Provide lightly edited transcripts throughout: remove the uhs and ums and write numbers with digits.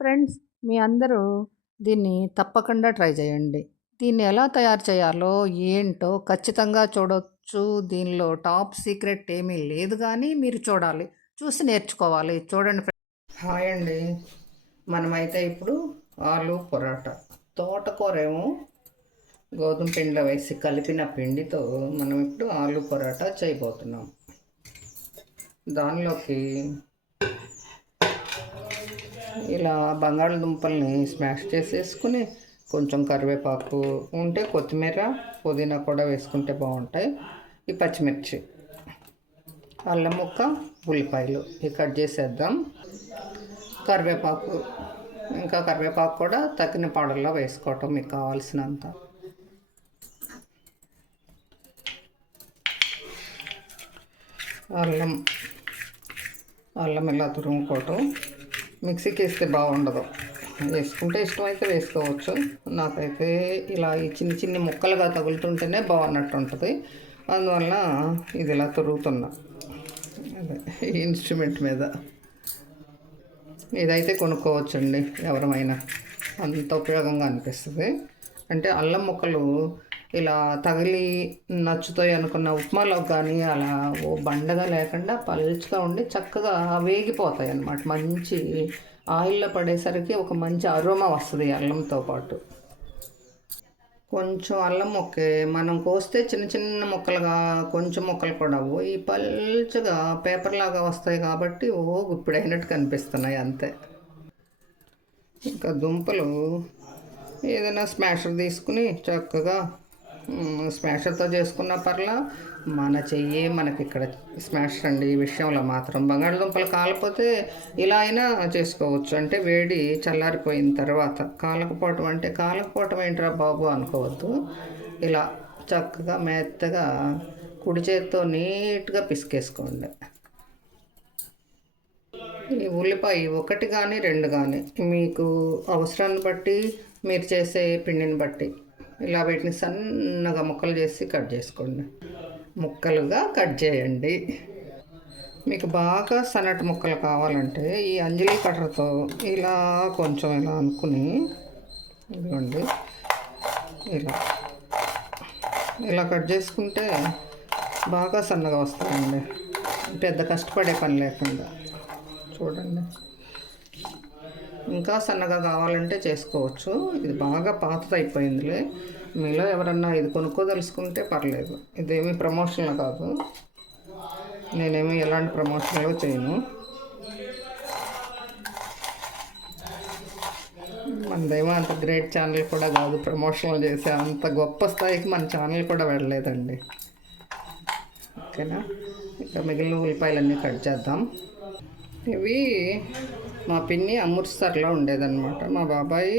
Friends, మీ అందరూ దీన్ని తప్పకుండా ట్రై చేయండి. దీన్ని ఎలా తయారు చేయాలో ఏంటో ఖచ్చితంగా చూడొచ్చు. దీనిలో టాప్ సీక్రెట్ ఏమీ లేదు కానీ మీరు చూడాలి. చూసి నేర్చుకోవాలి. చూడండి ఫ్రెండ్స్. హాయ్ అండి. మనమైతే ఇప్పుడు ఆలు పొరాటా, తోటకూర ఏమో గోధుమ పిండిలో వేసి కలిపిన పిండితో మనం ఇప్పుడు ఆలు పొరాటా చేయబోతున్నాం. దానిలోకి ఇలా బంగాళదుంపల్ని స్మాష్ చేసేసుకుని కొంచెం కరివేపాకు ఉంటే కొత్తిమీర పుదీనా కూడా వేసుకుంటే బాగుంటాయి. ఈ పచ్చిమిర్చి, అల్లం ముక్క, ఉల్లిపాయలు ఇవి కట్ చేసేద్దాం. కరివేపాకు, ఇంకా కరివేపాకు కూడా తగిన పాడల్లో వేసుకోవటం మీకు కావాల్సినంత. అల్లం అల్లం ఇలా తురుముకోవటం. మిక్సీకి వేస్తే బాగుండదు, వేసుకుంటే ఇష్టమైతే వేసుకోవచ్చు. నాకైతే ఇలా ఈ చిన్న చిన్న ముక్కలుగా తగులుతుంటేనే బాగున్నట్టు ఉంటుంది. అందువల్ల ఇది ఇలా తురుగుతున్నా అదే ఈ ఇన్స్ట్రుమెంట్ మీద. ఇదైతే కొనుక్కోవచ్చండి ఎవరమైనా, అంత ఉపయోగంగా అనిపిస్తుంది. అంటే అల్లం ముక్కలు ఇలా తగిలి నచ్చుతాయి అనుకున్న ఉప్మాలోకి కానీ అలా ఓ బండగా లేకుండా పల్చగా ఉండి చక్కగా వేగిపోతాయి అన్నమాట. మంచి ఆయిల్లో పడేసరికి ఒక మంచి అరోమా వస్తుంది అల్లంతో పాటు. కొంచెం అల్లం ముక్కే మనం కోస్తే చిన్న చిన్న ముక్కలుగా కొంచెం ముక్కలు కూడా ఈ పల్చగా పేపర్ లాగా వస్తాయి కాబట్టి గుప్పిడైనట్టు కనిపిస్తున్నాయి అంతే. ఇంకా దుంపలు ఏదైనా స్మాషర్ తీసుకుని చక్కగా స్మాషర్తో చేసుకున్న పర్లా, మన చెయ్యే మనకి ఇక్కడ స్మాషర్ అండి. ఈ విషయంలో మాత్రం బంగాళదుంపలు కాలిపోతే ఇలా అయినా చేసుకోవచ్చు. అంటే వేడి చల్లారిపోయిన తర్వాత. కాలకపోవటం ఏంట్రా బాబు అనుకోవద్దు. ఇలా చక్కగా మెత్తగా కుడి చేతితో నీట్గా పిసికేసుకోండి. ఈ ఉల్లిపాయ ఒకటి కానీ రెండు కానీ మీకు అవసరాన్ని బట్టి, మీరు చేసే పిండిని బట్టి ఇలా వీటిని సన్నగా ముక్కలు చేసి కట్ చేసుకోండి. ముక్కలుగా కట్ చేయండి. మీకు బాగా సన్నటి ముక్కలు కావాలంటే ఈ అంజలి కట్టర్తో ఇలా కొంచెం ఇలా అనుకుని ఇదిగోండి ఇలా ఇలా కట్ చేసుకుంటే బాగా సన్నగా వస్తాయండి. పెద్ద కష్టపడే పని లేకుండా. చూడండి, ఇంకా సన్నగా కావాలంటే చేసుకోవచ్చు. ఇది బాగా పాతదైపోయిందిలే. మీలో ఎవరన్నా ఇది కొనుక్కోదలుచుకుంటే పర్లేదు. ఇదేమీ ప్రమోషన్లు కాదు, నేనేమి ఎలాంటి ప్రమోషన్లు చేయను. మనదేమో అంత గ్రేట్ ఛానల్ కూడా కాదు, ప్రమోషన్లు చేసే అంత గొప్ప స్థాయికి మన ఛానల్ కూడా వెళ్ళలేదండి. ఓకేనా? ఇంకా మిగిలిన ఉల్లిపాయలన్నీ కట్ చేద్దాం. ఇవి మా పిన్ని అమృత్సర్లో ఉండేదన్నమాట. మా బాబాయి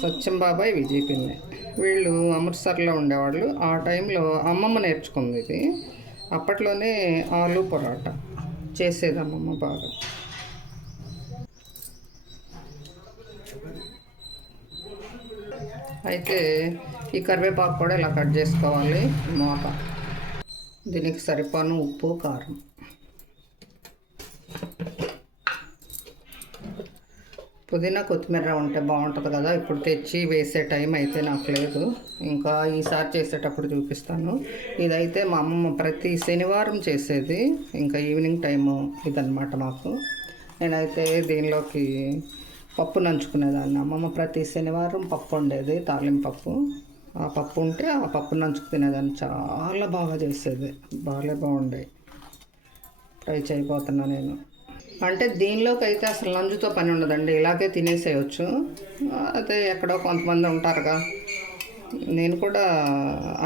సత్యం బాబాయ్, విజయ్ పిన్ని, వీళ్ళు అమృత్సర్లో ఉండేవాళ్ళు. ఆ టైంలో అమ్మమ్మ నేర్చుకుంది ఇది. అప్పట్లోనే ఆలు పొరాటా చేసేది అమ్మమ్మ బాగా. అయితే ఈ కరివేపాకు కూడా ఇలా కట్ చేసుకోవాలి. మోత దీనికి సరిపోను ఉప్పు, కారం. పుదీనా కొత్తిమీర ఉంటే బాగుంటుంది కదా. ఇప్పుడు తెచ్చి వేసే టైం అయితే నాకు లేదు. ఇంకా ఈసారి చేసేటప్పుడు చూపిస్తాను. ఇదైతే మా అమ్మమ్మ ప్రతి శనివారం చేసేది. ఇంకా ఈవినింగ్ టైము ఇదన్నమాట మాకు. నేనైతే దీనిలోకి పప్పు నంచుకునేదాన్ని. అమ్మమ్మ ప్రతి శనివారం పప్పు ఉండేది, తాలింపు పప్పు. ఆ పప్పు ఉంటే ఆ పప్పు నంచుకు తినేదాన్ని. చాలా బాగా చేసేది, బాగుండేది. ట్రై చేయబోతున్నా నేను. అంటే దీనిలోకి అయితే అసలు నంజుతో పని ఉండదండి, ఇలాగే తినేసేయచ్చు. అదే ఎక్కడో కొంతమంది ఉంటారుగా. నేను కూడా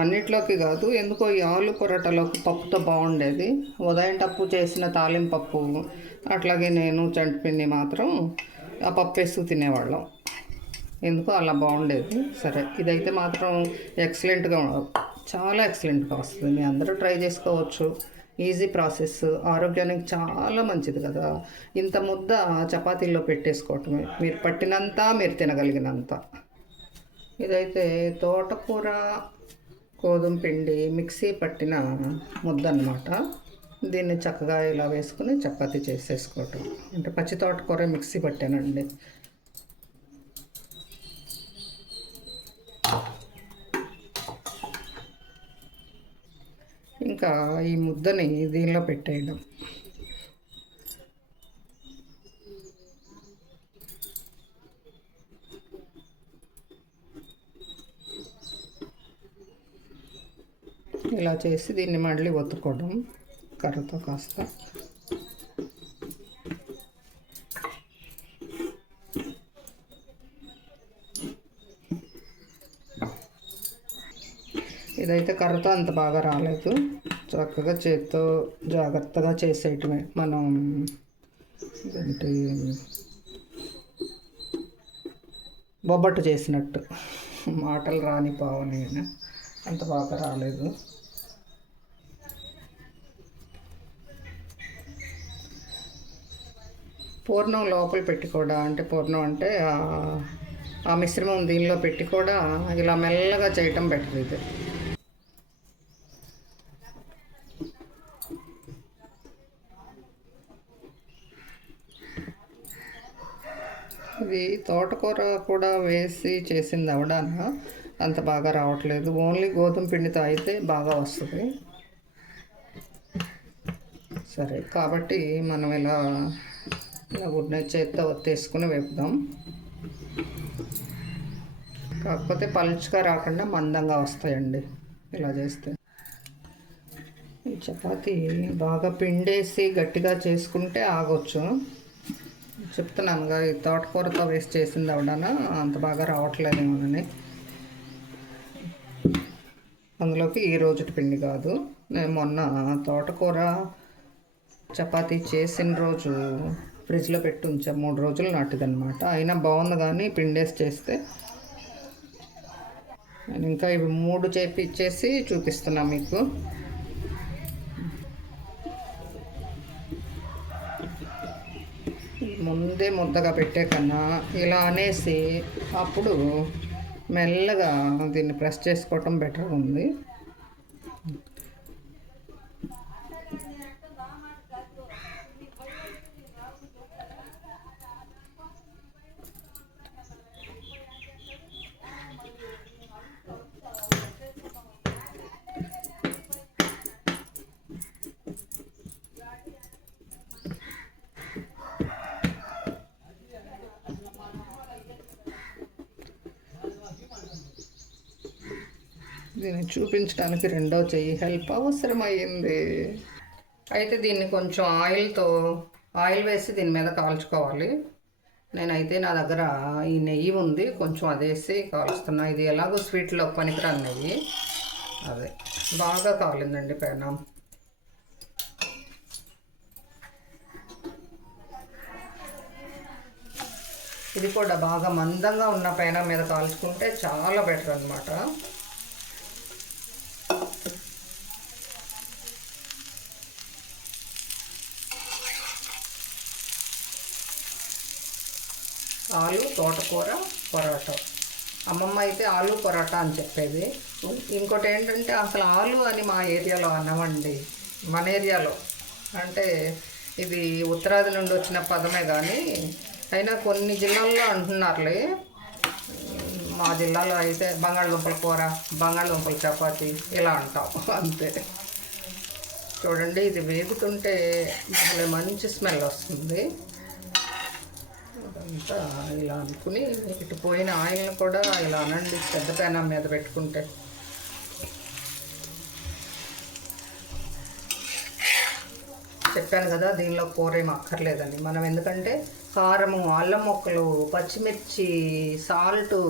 అన్నిట్లోకి కాదు, ఎందుకో ఈ ఆలు పొరాటాలోకి పప్పుతో బాగుండేది. ఉదయం టప్పు చేసిన తాలింపు పప్పు, అట్లాగే నేను చంటిపిన్ని మాత్రం ఆ పప్పు వేసుకు తినేవాళ్ళం. ఎందుకో అలా బాగుండేది. సరే, ఇదైతే మాత్రం ఎక్సలెంట్గా, చాలా ఎక్సలెంట్గా వస్తుంది. మీ అందరూ ట్రై చేసుకోవచ్చు. ఈజీ ప్రాసెస్, ఆరోగ్యానికి చాలా మంచిది కదా. ఇంత ముద్ద చపాతీల్లో పెట్టేసుకోవటమే, మీరు పట్టినంత, మీరు తినగలిగినంత. ఇదైతే తోటకూర గోధుమ పిండి మిక్సీ పట్టిన ముద్ద అన్నమాట. దీన్ని చక్కగా ఇలా వేసుకుని చపాతీ చేసేసుకోవటం. అంటే పచ్చి తోటకూర మిక్సీ పట్టానండి. ఇంకా ఈ ముద్దని దీనిలో పెట్టేయడం. ఇలా చేసి దీన్ని మళ్ళీ ఒత్తుకోవడం కర్రతో కాస్త. ఇదైతే కర్రతో అంత బాగా రాలేదు, చక్కగా చేత్తో జాగ్రత్తగా చేసేయటమే. మనం ఏంటి బొబ్బట్టు చేసినట్టు, మాటలు రాని పావని అంత బాగా రాలేదు. పూర్ణం లోపల పెట్టి కూడా, అంటే పూర్ణం అంటే ఆ మిశ్రమం దీనిలో పెట్టి కూడా ఇలా మెల్లగా చేయటం బెటర్. ఇది తోటకూర కూడా వేసి చేసింది అవడాన అంత బాగా రావట్లేదు. ఓన్లీ గోధుమ పిండితో అయితే బాగా వస్తుంది. సరే, కాబట్టి మనం ఇలా గుడ్డ చేత్తో ఒత్తేసుకుని వేపుదాం. కాకపోతే పలుచగా రాకుండా మందంగా వస్తాయండి ఇలా చేస్తే. ఈ చపాతీ బాగా పిండేసి గట్టిగా చేసుకుంటే ఆగొచ్చు. చెప్తున్నానుగా, ఈ తోటకూరతో వేస్ట్ చేసింది అవడాన అంత బాగా రావట్లేదేమోనని. అందులోకి ఈ రోజు పిండి కాదు, నేను మొన్న తోటకూర చపాతీ చేసిన రోజు ఫ్రిడ్జ్లో పెట్టి ఉంచా, 3 రోజులు నాటిదనమాట. అయినా బాగుంది, కానీ పిండేసి చేస్తే. నేను ఇంకా ఇవి 3 చేపి ఇచ్చేసి చూపిస్తున్నా మీకు. ముందే ముద్దగా పెట్టే కన్నా ఇలా అనేసి అప్పుడు మెల్లగా దీన్ని ప్రెస్ చేసుకోవటం బెటర్ ఉంది. దీన్ని చూపించడానికి రెండో చెయ్యి హెల్ప్ అవసరమయ్యింది. అయితే దీన్ని కొంచెం ఆయిల్ వేసి దీని మీద కాల్చుకోవాలి. నేనైతే నా దగ్గర ఈ నెయ్యి ఉంది, కొంచెం అదేసి కాలుస్తున్నా. ఇది ఎలాగో స్వీట్లో పనికిరాని నెయ్యి, అదే బాగా కాలిందండి పెనం. ఇది కూడా బాగా మందంగా ఉన్న పెనం మీద కాల్చుకుంటే చాలా బెటర్ అన్నమాట. ఆలు తోటకూర పరోటా, అమ్మమ్మ అయితే ఆలు పరోటా అని చెప్పేది. ఇంకోటి ఏంటంటే అసలు ఆలు అని మా ఏరియాలో అన్నమండి. మన ఏరియాలో అంటే ఇది ఉత్తరాది నుండి వచ్చిన పదమే, కానీ అయినా కొన్ని జిల్లాల్లో అంటున్నారులే. మా జిల్లాలో అయితే బంగాళదుంపల కూర, బంగాళదుంపల చపాతి ఇలా అంటాం అంతే. చూడండి, ఇది వేగుతుంటే మంచి స్మెల్ వస్తుంది. అంతా ఇలా అనుకుని ఇటు పోయిన ఆయిల్ని కూడా ఇలా అనండి, పెద్ద పెనం మీద పెట్టుకుంటే. చెప్పాను కదా, దీనిలో కూర ఏమి అక్కర్లేదని మనం. ఎందుకంటే కారము, అల్లం ముక్కలు, పచ్చిమిర్చి, సాల్టు,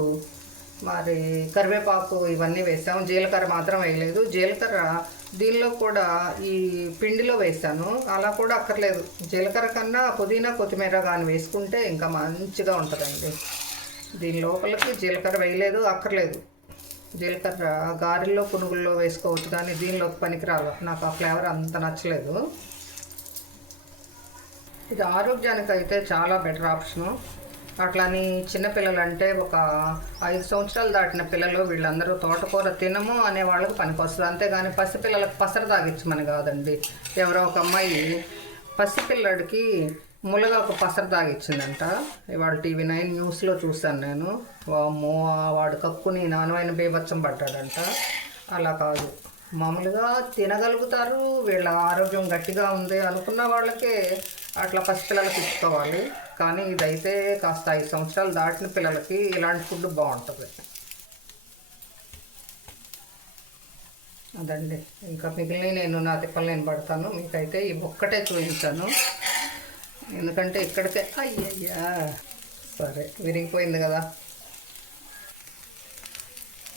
మరి కరివేపాకు ఇవన్నీ వేసాము. జీలకర్ర మాత్రం వేయలేదు. జీలకర్ర దీనిలో కూడా ఈ పిండిలో వేసాను, అలా కూడా అక్కర్లేదు. జీలకర్ర కన్నా పుదీనా కొత్తిమీర కానీ వేసుకుంటే ఇంకా మంచిగా ఉంటుందండి. దీని లోపలికి జీలకర్ర వేయలేదు, అక్కర్లేదు. జీలకర్ర గారెల్లో పునుగుల్లో వేసుకోవచ్చు, కానీ దీనిలోకి పనికిరాదు. నాకు ఆ ఫ్లేవర్ అంత నచ్చలేదు. ఇది ఆరోగ్యానికి అయితే చాలా బెటర్ ఆప్షను. అట్లని చిన్నపిల్లలు అంటే ఒక 5 సంవత్సరాలు దాటిన పిల్లలు వీళ్ళందరూ తోటకూర తినము అనే వాళ్ళకి పనికొస్తుంది. అంతేగాని పసిపిల్లలకు పసరు తాగించమని కాదండి. ఎవరో ఒక అమ్మాయి పసిపిల్లడికి ములగాకు పసరు తాగిచ్చిందంట. ఇవాళ TV9 న్యూస్లో చూశాను నేను. వాడు కక్కుని నానమైన బీభత్సం పడ్డాడంట. అలా కాదు, మామూలుగా తినగలుగుతారు, వీళ్ళ ఆరోగ్యం గట్టిగా ఉంది అనుకున్న వాళ్ళకే అట్లా పసిపిల్లలకి ఇచ్చుకోవాలి. కానీ ఇదైతే కాస్త 5 సంవత్సరాలు దాటిన పిల్లలకి ఇలాంటి ఫుడ్ బాగుంటుంది. అదండి, ఇంకా మిగిలిన నేను నా తిప్పలు నేను పడతాను. మీకైతే ఈ ఒక్కటే చూపించాను, ఎందుకంటే ఇక్కడికే అయ్యయ్యా సరే విరిగిపోయింది కదా.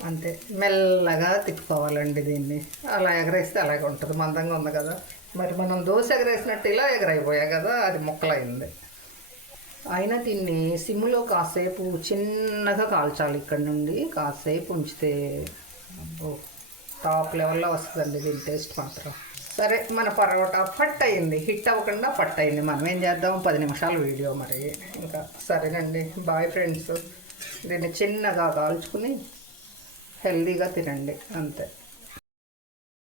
అంతే, మెల్లగా తిప్పుకోవాలండి దీన్ని. అలా ఎగరేస్తే అలాగే ఉంటుంది, మందంగా ఉంది కదా. మరి మనం దోశ ఎగరేసినట్టు ఇలా ఎగరైపోయా కదా, అది ముక్కలైంది. అయినా దీన్ని సిమ్లో కాసేపు చిన్నగా కాల్చాలి. ఇక్కడ నుండి కాసేపు ఉంచితే టాప్ లెవెల్లో వస్తుందండి దీని టేస్ట్ మాత్రం. సరే, మన పరోటా పట్ అయింది, హిట్ అవ్వకుండా పట్ అయింది. మనం ఏం చేద్దాం, 10 నిమిషాల వీడియో మరి. ఇంకా సరేనండి, బాయ్ ఫ్రెండ్స్. దీన్ని చిన్నగా కాల్చుకుని హెల్దీగా తినండి, అంతే.